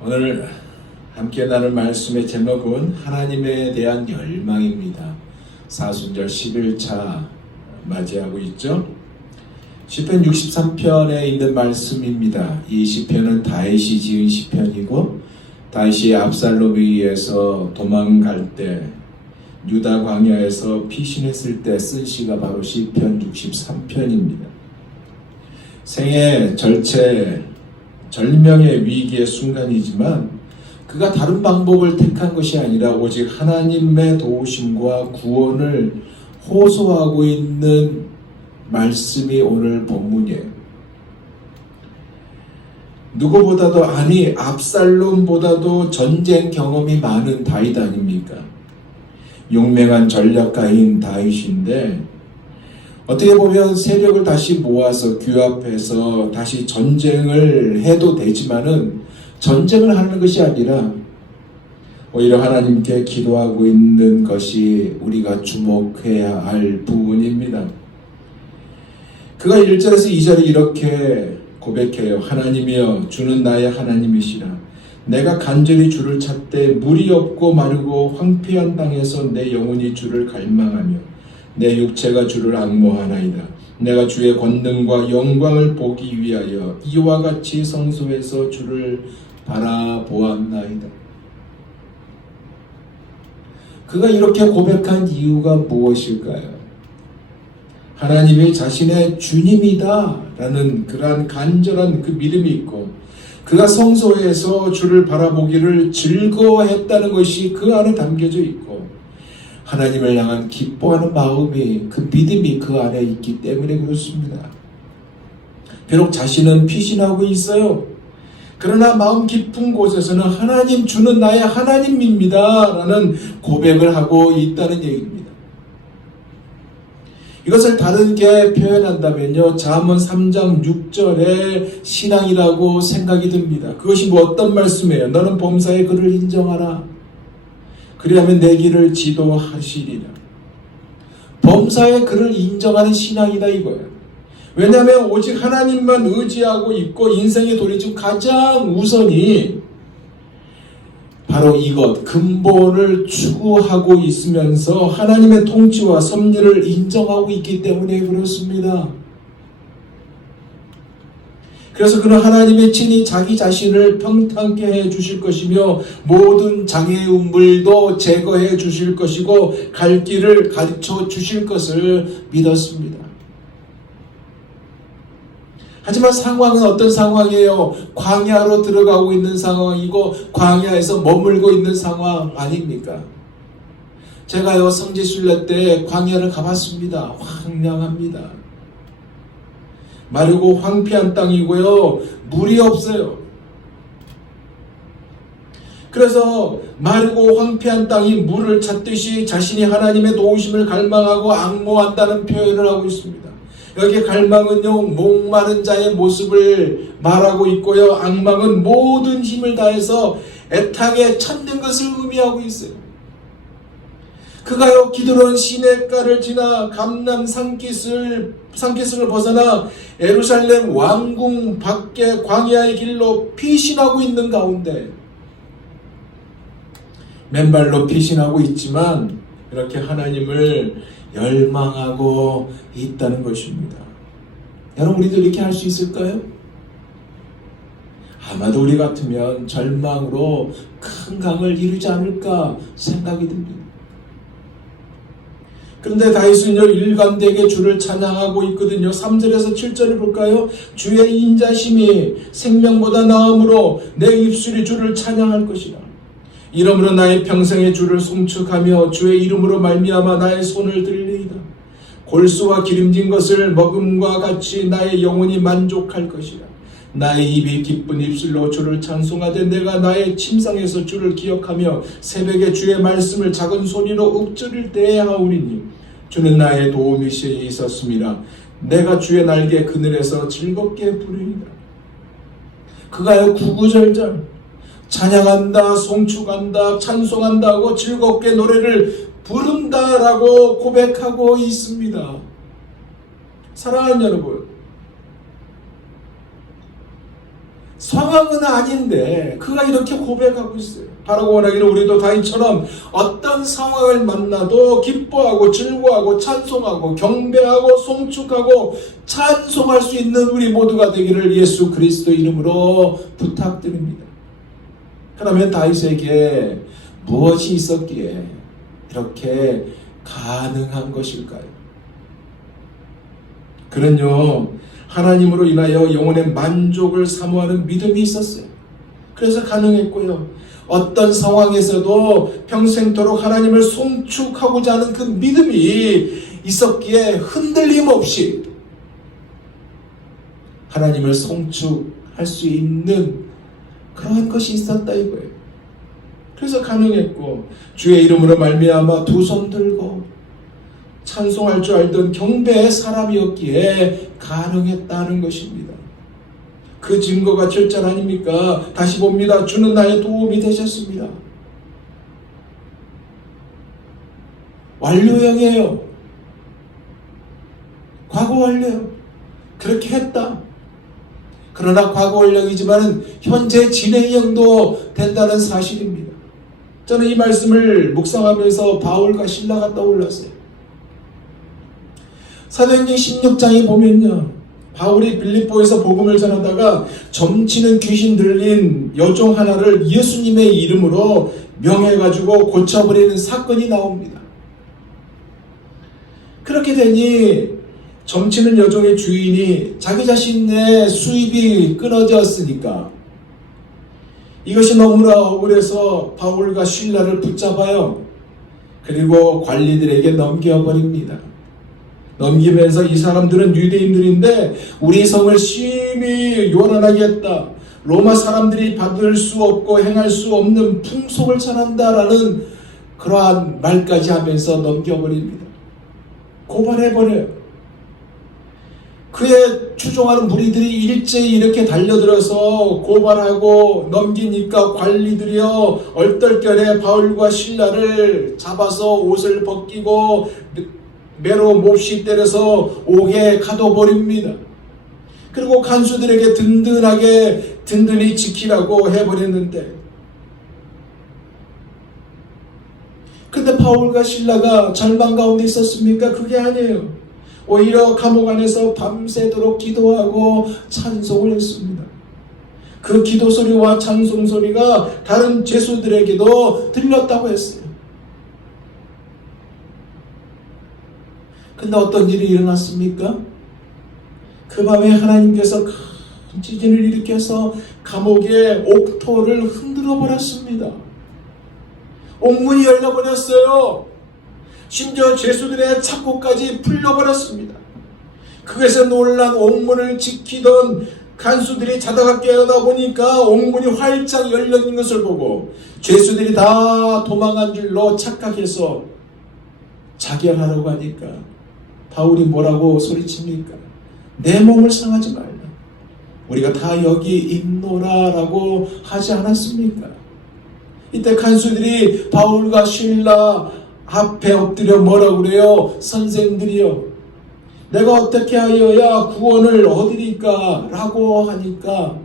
오늘 함께 나눌 말씀의 제목은 하나님에 대한 열망입니다. 사순절 10일차 맞이하고 있죠. 시편 63편에 있는 말씀입니다. 이 시편은 다윗이 지은 시편이고 다윗이 압살롬에 의해서 도망갈 때 유다 광야에서 피신했을 때 쓴 시가 바로 시편 63편입니다. 생애 절명의 위기의 순간이지만 그가 다른 방법을 택한 것이 아니라 오직 하나님의 도우심과 구원을 호소하고 있는 말씀이 오늘 본문이에요. 누구보다도 압살롬보다도 전쟁 경험이 많은 다윗 아닙니까? 용맹한 전략가인 다윗인데 어떻게 보면 세력을 다시 모아서 규합해서 다시 전쟁을 해도 되지만은 전쟁을 하는 것이 아니라 오히려 하나님께 기도하고 있는 것이 우리가 주목해야 할 부분입니다. 그가 1절에서 2절에 이렇게 고백해요. 하나님이여 주는 나의 하나님이시라. 내가 간절히 주를 찾되 물이 없고 마르고 황폐한 땅에서 내 영혼이 주를 갈망하며 내 육체가 주를 앙모하나이다. 내가 주의 권능과 영광을 보기 위하여 이와 같이 성소에서 주를 바라보았나이다. 그가 이렇게 고백한 이유가 무엇일까요? 하나님이 자신의 주님이다 라는 그러한 간절한 그 믿음이 있고 그가 성소에서 주를 바라보기를 즐거워했다는 것이 그 안에 담겨져 있고 하나님을 향한 기뻐하는 마음이 그 믿음이 그 안에 있기 때문에 그렇습니다. 비록 자신은 피신하고 있어요. 그러나 마음 깊은 곳에서는 하나님 주는 나의 하나님입니다 라는 고백을 하고 있다는 얘기입니다. 이것을 다르게 표현한다면요, 잠언 3장 6절의 신앙이라고 생각이 듭니다. 그것이 뭐 어떤 말씀이에요? 너는 범사의 그를 인정하라. 그리하면 내 길을 지도하시리라. 범사의 그를 인정하는 신앙이다 이거예요. 왜냐하면 오직 하나님만 의지하고 있고 인생의 도리 중 가장 우선이 바로 이것, 근본을 추구하고 있으면서 하나님의 통치와 섭리를 인정하고 있기 때문에 그렇습니다. 그래서 그는 하나님의 친히 자기 자신을 평탄케 해 주실 것이며 모든 장애물도 제거해 주실 것이고 갈 길을 가르쳐 주실 것을 믿었습니다. 하지만 상황은 어떤 상황이에요? 광야로 들어가고 있는 상황이고 광야에서 머물고 있는 상황 아닙니까? 제가요 성지순례 때 광야를 가봤습니다. 황량합니다. 마르고 황폐한 땅이고요. 물이 없어요. 그래서 마르고 황폐한 땅이 물을 찾듯이 자신이 하나님의 도우심을 갈망하고 앙모한다는 표현을 하고 있습니다. 여기 갈망은요 목마른 자의 모습을 말하고 있고요. 앙망은 모든 힘을 다해서 애타게 찾는 것을 의미하고 있어요. 그가요 기드론 시냇가를 지나 감람 산깃을 벗어나 예루살렘 왕궁 밖에 광야의 길로 피신하고 있는 가운데 맨발로 피신하고 있지만 이렇게 하나님을 열망하고 있다는 것입니다. 여러분 우리도 이렇게 할 수 있을까요? 아마도 우리 같으면 절망으로 큰 강을 이루지 않을까 생각이 듭니다. 그런데 다윗은요 일관되게 주를 찬양하고 있거든요. 3절에서 7절을 볼까요? 주의 인자심이 생명보다 나음으로 내 입술이 주를 찬양할 것이라. 이러므로 나의 평생에 주를 송축하며 주의 이름으로 말미암아 나의 손을 들리이다. 골수와 기름진 것을 먹음과 같이 나의 영혼이 만족할 것이라. 나의 입이 기쁜 입술로 주를 찬송하되 내가 나의 침상에서 주를 기억하며 새벽에 주의 말씀을 작은 소리로 읊조릴 때에 하오리니 주는 나의 도움이 있었음이라. 내가 주의 날개 그늘에서 즐겁게 부르리라. 그가요 구구절절 찬양한다, 송축한다, 찬송한다고 즐겁게 노래를 부른다라고 고백하고 있습니다. 사랑하는 여러분, 상황은 아닌데 그가 이렇게 고백하고 있어요. 바라고 원하기를 우리도 다윗처럼 어떤 상황을 만나도 기뻐하고 즐거워하고 찬송하고 경배하고 송축하고 찬송할 수 있는 우리 모두가 되기를 예수 그리스도 이름으로 부탁드립니다. 그러면 다윗에게 무엇이 있었기에 이렇게 가능한 것일까요? 그는요, 하나님으로 인하여 영혼의 만족을 사모하는 믿음이 있었어요. 그래서 가능했고요. 어떤 상황에서도 평생토록 하나님을 송축하고자 하는 그 믿음이 있었기에 흔들림 없이 하나님을 송축할 수 있는 그러한 것이 있었다 이거예요. 그래서 가능했고, 주의 이름으로 말미암아 두 손 들고 찬송할 줄 알던 경배의 사람이었기에 가능했다는 것입니다. 그 증거가 절전 아닙니까? 다시 봅니다. 주는 나의 도움이 되셨습니다. 완료형이에요. 과거 완료. 그렇게 했다. 그러나 과거 완료이지만 현재 진행형도 된다는 사실입니다. 저는 이 말씀을 묵상하면서 바울과 실라가 떠올랐어요. 사도행전 16장에 보면요, 바울이 빌립보에서 복음을 전하다가 점치는 귀신 들린 여종 하나를 예수님의 이름으로 명해가지고 고쳐버리는 사건이 나옵니다. 그렇게 되니 점치는 여종의 주인이 자기 자신의 수입이 끊어졌으니까 이것이 너무나 억울해서 바울과 실라를 붙잡아요. 그리고 관리들에게 넘겨버립니다. 넘기면서 이 사람들은 유대인들인데 우리 성을 심히 요란하게 했다. 로마 사람들이 받을 수 없고 행할 수 없는 풍속을 전한다라는 그러한 말까지 하면서 넘겨버립니다. 고발해버려요. 그의 추종하는 무리들이 일제히 이렇게 달려들어서 고발하고 넘기니까 관리들이여 얼떨결에 바울과 실라를 잡아서 옷을 벗기고 매로 몹시 때려서 옥에 가둬버립니다. 그리고 간수들에게 든든히 지키라고 해버렸는데, 근데 바울과 실라가 절망 가운데 있었습니까? 그게 아니에요. 오히려 감옥 안에서 밤새도록 기도하고 찬송을 했습니다. 그 기도 소리와 찬송 소리가 다른 죄수들에게도 들렸다고 했어요. 근데 어떤 일이 일어났습니까? 그 밤에 하나님께서 큰 지진을 일으켜서 감옥의 옥토를 흔들어 버렸습니다. 옥문이 열려버렸어요. 심지어 죄수들의 창고까지 풀려버렸습니다. 그것에 놀란 옥문을 지키던 간수들이 자다가 깨어나 보니까 옥문이 활짝 열려있는 것을 보고 죄수들이 다 도망한 줄로 착각해서 자결하려고 하니까 바울이 뭐라고 소리칩니까? 내 몸을 상하지 말라. 우리가 다 여기 있노라 라고 하지 않았습니까? 이때 간수들이 바울과 실라 앞에 엎드려 뭐라고 그래요? 선생들이요, 내가 어떻게 하여야 구원을 얻으리까? 라고 하니까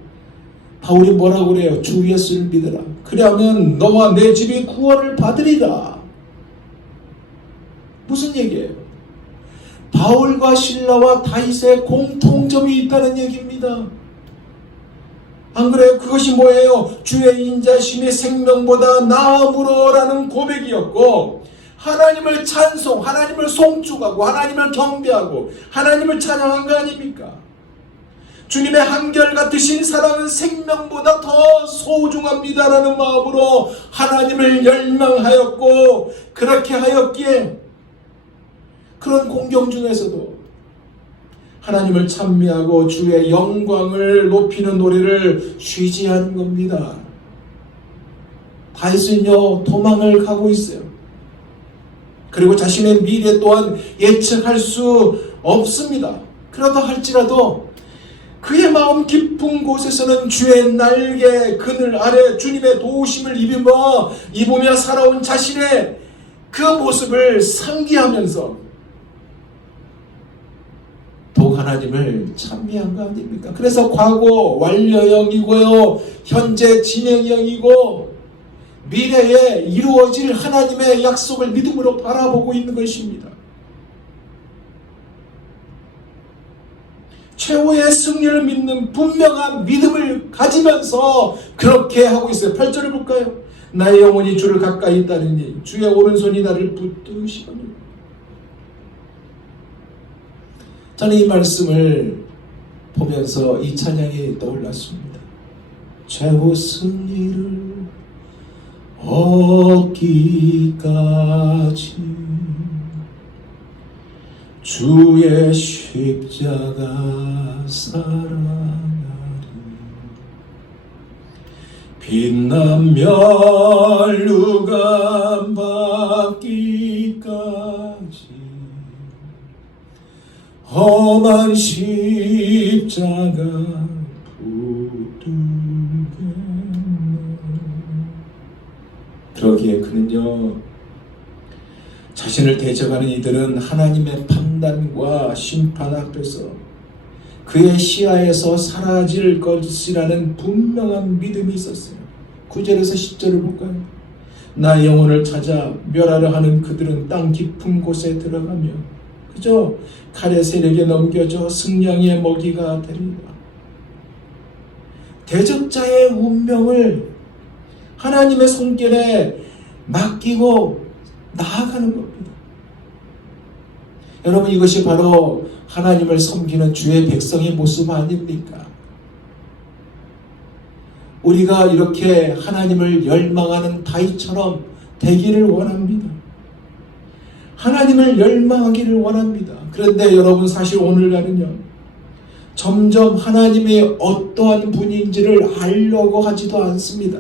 바울이 뭐라고 그래요? 주 예수를 믿으라. 그러면 너와 내 집이 구원을 받으리라. 무슨 얘기예요? 바울과 실라와 다윗의 공통점이 있다는 얘기입니다. 안 그래요? 그것이 뭐예요? 주의 인자심이 생명보다 나음으로라는 고백이었고, 하나님을 찬송, 하나님을 송축하고 하나님을 경배하고 하나님을 찬양한 거 아닙니까? 주님의 한결같으신 사랑은 생명보다 더 소중합니다라는 마음으로 하나님을 열망하였고, 그렇게 하였기에 그런 공경 중에서도 하나님을 찬미하고 주의 영광을 높이는 노래를 쉬지 않은 겁니다. 다윗은요, 도망을 가고 있어요. 그리고 자신의 미래 또한 예측할 수 없습니다. 그러다 할지라도 그의 마음 깊은 곳에서는 주의 날개 그늘 아래 주님의 도우심을 입으며 살아온 자신의 그 모습을 상기하면서 결국 하나님을 찬미한 거 아닙니까? 그래서 과거 완료형이고요, 현재 진행형이고 미래에 이루어질 하나님의 약속을 믿음으로 바라보고 있는 것입니다. 최후의 승리를 믿는 분명한 믿음을 가지면서 그렇게 하고 있어요. 8절을 볼까요? 나의 영혼이 주를 가까이 따르니 주의 오른손이 나를 붙드시거늘. 저는 이 말씀을 보면서 이 찬양이 떠올랐습니다. 최후 승리를 얻기까지 주의 십자가 사랑하리. 빛난 멸류관 받기까지 험한 십자가 붙들겠네. 그러기에 그는요, 자신을 대적하는 이들은 하나님의 판단과 심판 앞에서 그의 시야에서 사라질 것이라는 분명한 믿음이 있었어요. 9절에서 10절을 볼까요? 나 영혼을 찾아 멸하려 하는 그들은 땅 깊은 곳에 들어가며 그저 칼의 세력에 넘겨져 승냥이의 먹이가 되리라. 대적자의 운명을 하나님의 손길에 맡기고 나아가는 겁니다. 여러분, 이것이 바로 하나님을 섬기는 주의 백성의 모습 아닙니까? 우리가 이렇게 하나님을 열망하는 다윗처럼 되기를 원합니다. 하나님을 열망하기를 원합니다. 그런데 여러분, 사실 오늘날은요, 점점 하나님이 어떠한 분인지를 알려고 하지도 않습니다.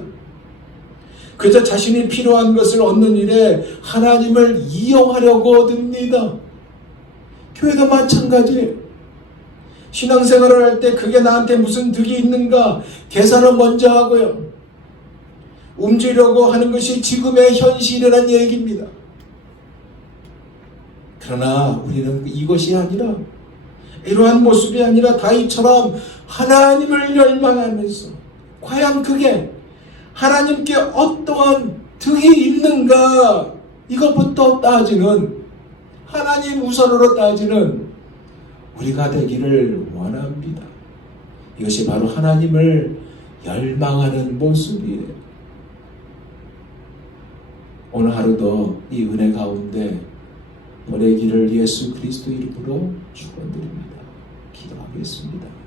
그저 자신이 필요한 것을 얻는 일에 하나님을 이용하려고 듭니다. 교회도 마찬가지예요. 신앙생활을 할 때 그게 나한테 무슨 득이 있는가 계산을 먼저 하고요, 움직이려고 하는 것이 지금의 현실이라는 얘기입니다. 그러나 우리는 이것이 아니라, 이러한 모습이 아니라 다윗처럼 하나님을 열망하면서 과연 그게 하나님께 어떠한 득이 있는가, 이것부터 따지는, 하나님 우선으로 따지는 우리가 되기를 원합니다. 이것이 바로 하나님을 열망하는 모습이에요. 오늘 하루도 이 은혜 가운데 보내기를 예수 그리스도 이름으로 축원드립니다. 기도하겠습니다.